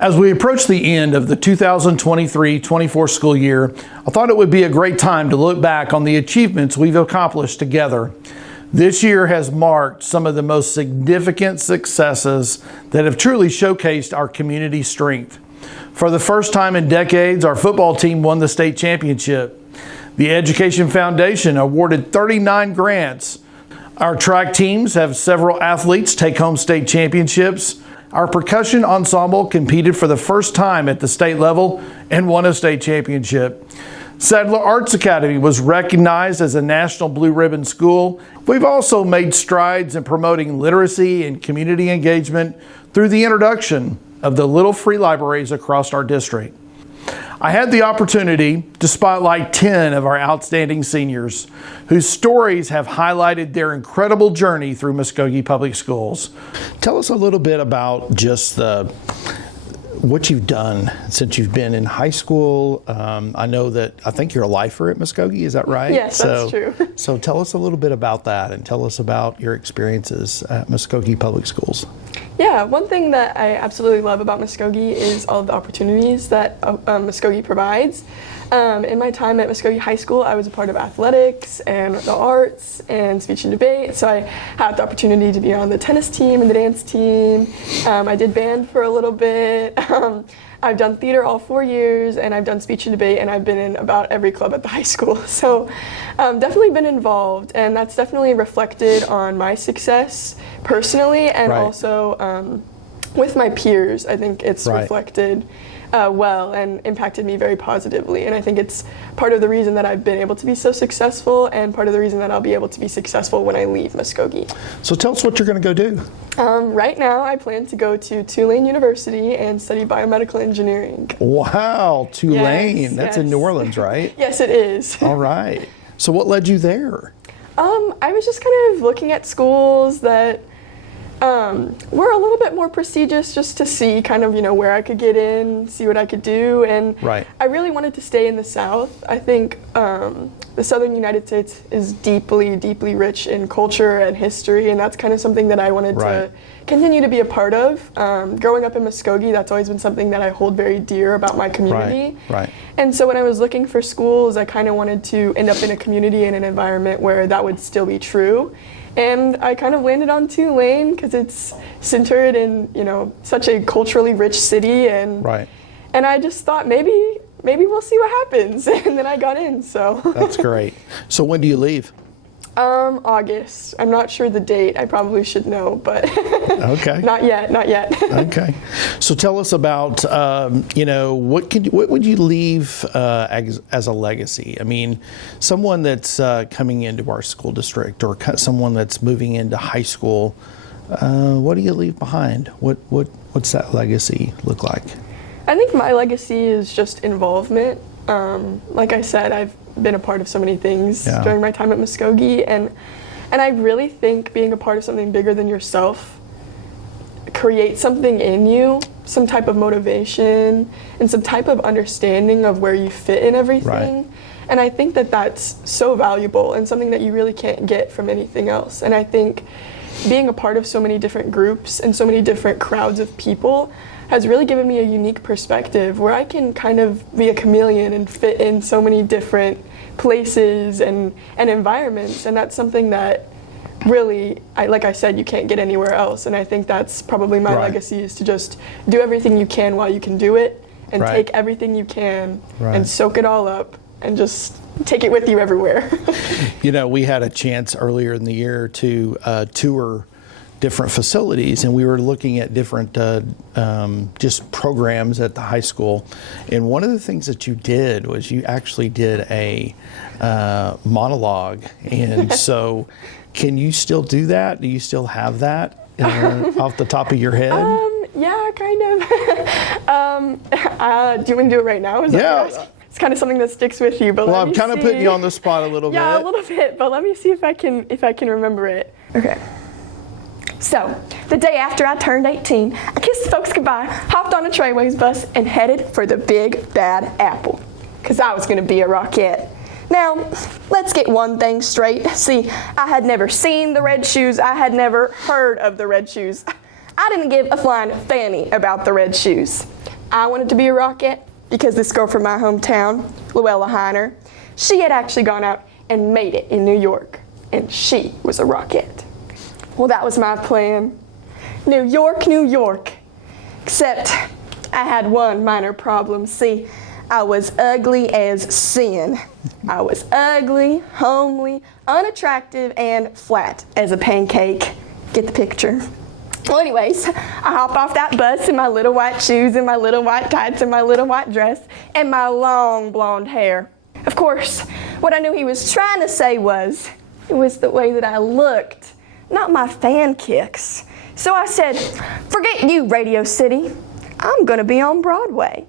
As we approach the end of the 2023-24 school year, I thought it would be a great time to look back on the achievements we've accomplished together. This year has marked some of the most significant successes that have truly showcased our community strength. For the first time in decades, our football team won the state championship. The Education Foundation awarded 39 grants. Our track teams have several athletes take home state championships. Our percussion ensemble competed for the first time at the state level and won a state championship. Sadler Arts Academy was recognized as a National Blue Ribbon School. We've also made strides in promoting literacy and community engagement through the introduction of the Little Free Libraries across our district. I had the opportunity to spotlight 10 of our outstanding seniors whose stories have highlighted their incredible journey through Muskogee Public Schools. Tell us a little bit about just what you've done since you've been in high school. I think you're a lifer at Muskogee, is that right? Yes, that's true. So tell us a little bit about that and tell us about your experiences at Muskogee Public Schools. Yeah, one thing that I absolutely love about Muskogee is all of the opportunities that Muskogee provides. In my time at Muskogee High School, I was a part of athletics and the arts and speech and debate. So I had the opportunity to be on the tennis team and the dance team. I did band for a little bit. I've done theater all 4 years, and I've done speech and debate, and I've been in about every club at the high school. So definitely been involved, and that's definitely reflected on my success personally, and also with my peers. I think it's reflected well and impacted me very positively, and I think it's part of the reason that I've been able to be so successful and part of the reason that I'll be able to be successful when I leave Muskogee. So tell us what you're going to go do. Right now I plan to go to Tulane University and study biomedical engineering. Wow, Tulane. Yes, That's in New Orleans, right? Yes, it is. All right. So what led you there? I was just kind of looking at schools that were a little bit more prestigious, just to see kind of, where I could get in, see what I could do. And I really wanted to stay in the South. I think the Southern United States is deeply, deeply rich in culture and history, and that's kind of something that I wanted to continue to be a part of. Growing up in Muskogee, that's always been something that I hold very dear about my community. And so when I was looking for schools, I kind of wanted to end up in a community and an environment where that would still be true. And I kind of landed on Tulane because it's centered in, such a culturally rich city, and I just thought maybe we'll see what happens, and then I got in. So that's great. So when do you leave? August. I'm not sure the date. I probably should know, but not yet. Okay. So tell us about what would you leave as a legacy? I mean, someone that's coming into our school district, or someone that's moving into high school. What do you leave behind? What's that legacy look like? I think my legacy is just involvement. Like I said, I've been a part of so many things during my time at Muskogee, and I really think being a part of something bigger than yourself creates something in you, some type of motivation and some type of understanding of where you fit in everything. And I think that that's so valuable and something that you really can't get from anything else. And I think being a part of so many different groups and so many different crowds of people has really given me a unique perspective where I can kind of be a chameleon and fit in so many different places and environments. And that's something that really, like I said, you can't get anywhere else. And I think that's probably my legacy, is to just do everything you can while you can do it, and take everything you can and soak it all up and just take it with you everywhere. We had a chance earlier in the year to tour different facilities, and we were looking at different just programs at the high school. And one of the things that you did was you actually did a monologue. And so can you still do that? Do you still have that off the top of your head? Yeah, kind of. Do you want to do it right now? It's kind of something that sticks with you. But I'm kind of putting you on the spot a little bit. Yeah, a little bit. But let me see if I can remember it. Okay. So, the day after I turned 18, I kissed the folks goodbye, hopped on a Trailways bus, and headed for the Big Bad Apple, because I was going to be a Rockette. Now, let's get one thing straight. See, I had never seen the Red Shoes. I had never heard of the Red Shoes. I didn't give a flying fanny about the red shoes. I wanted to be a rocket because this girl from my hometown, Luella Heiner, she had actually gone out and made it in New York, and she was a rocket. Well, that was my plan. New York, New York. Except I had one minor problem. See, I was ugly as sin. I was ugly, homely, unattractive, and flat as a pancake. Get the picture? Well, anyways, I hopped off that bus in my little white shoes and my little white tights and my little white dress and my long blonde hair. Of course, what I knew he was trying to say was, it was the way that I looked, not my fan kicks. So I said, forget you, Radio City. I'm gonna be on Broadway.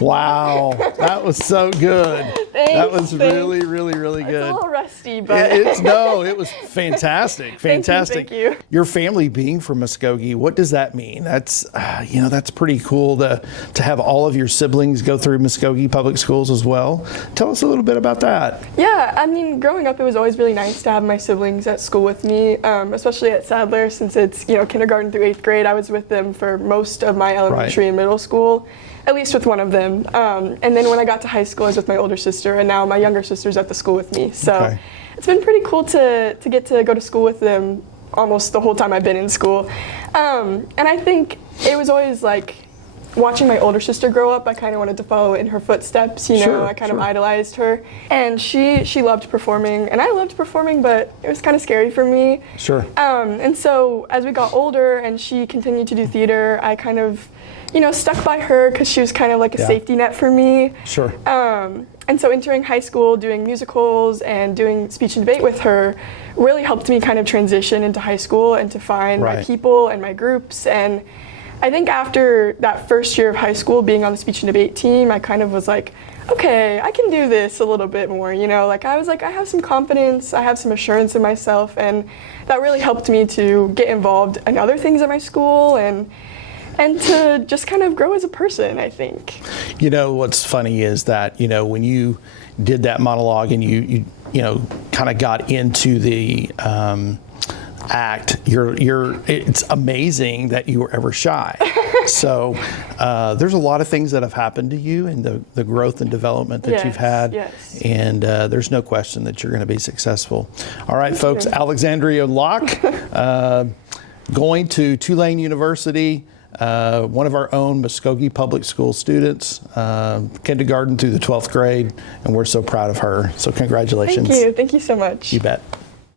Wow, that was so good. That was really, really, really good. It's a little rusty, but it was fantastic. Fantastic. Thank you. Your family being from Muskogee, what does that mean? That's that's pretty cool to have all of your siblings go through Muskogee Public Schools as well. Tell us a little bit about that. Yeah, I mean, growing up, it was always really nice to have my siblings at school with me, especially at Sadler, since it's kindergarten through 8th grade. I was with them for most of my elementary and middle school. At least with one of them. And then when I got to high school, I was with my older sister, and now my younger sister's at the school with me. So It's been pretty cool to get to go to school with them almost the whole time I've been in school. And I think it was always like watching my older sister grow up. I kind of wanted to follow in her footsteps, I kind of idolized her. And she loved performing, and I loved performing, but it was kind of scary for me. Sure. And so as we got older and she continued to do theater, I kind of stuck by her because she was kind of like a safety net for me. Sure. And so entering high school, doing musicals and doing speech and debate with her really helped me kind of transition into high school and to find my people and my groups. And I think after that first year of high school, being on the speech and debate team, I kind of was like, okay, I can do this a little bit more, I was like, I have some confidence, I have some assurance in myself, and that really helped me to get involved in other things at my school and to just kind of grow as a person, I think. What's funny is that, when you did that monologue and you kind of got into the act, it's amazing that you were ever shy. So there's a lot of things that have happened to you and the growth and development that you've had. Yes. And there's no question that you're going to be successful. All right, folks, Alexandra Locke, going to Tulane University. One of our own Muskogee Public School students, kindergarten through the 12th grade, and we're so proud of her. So congratulations. Thank you. Thank you so much. You bet.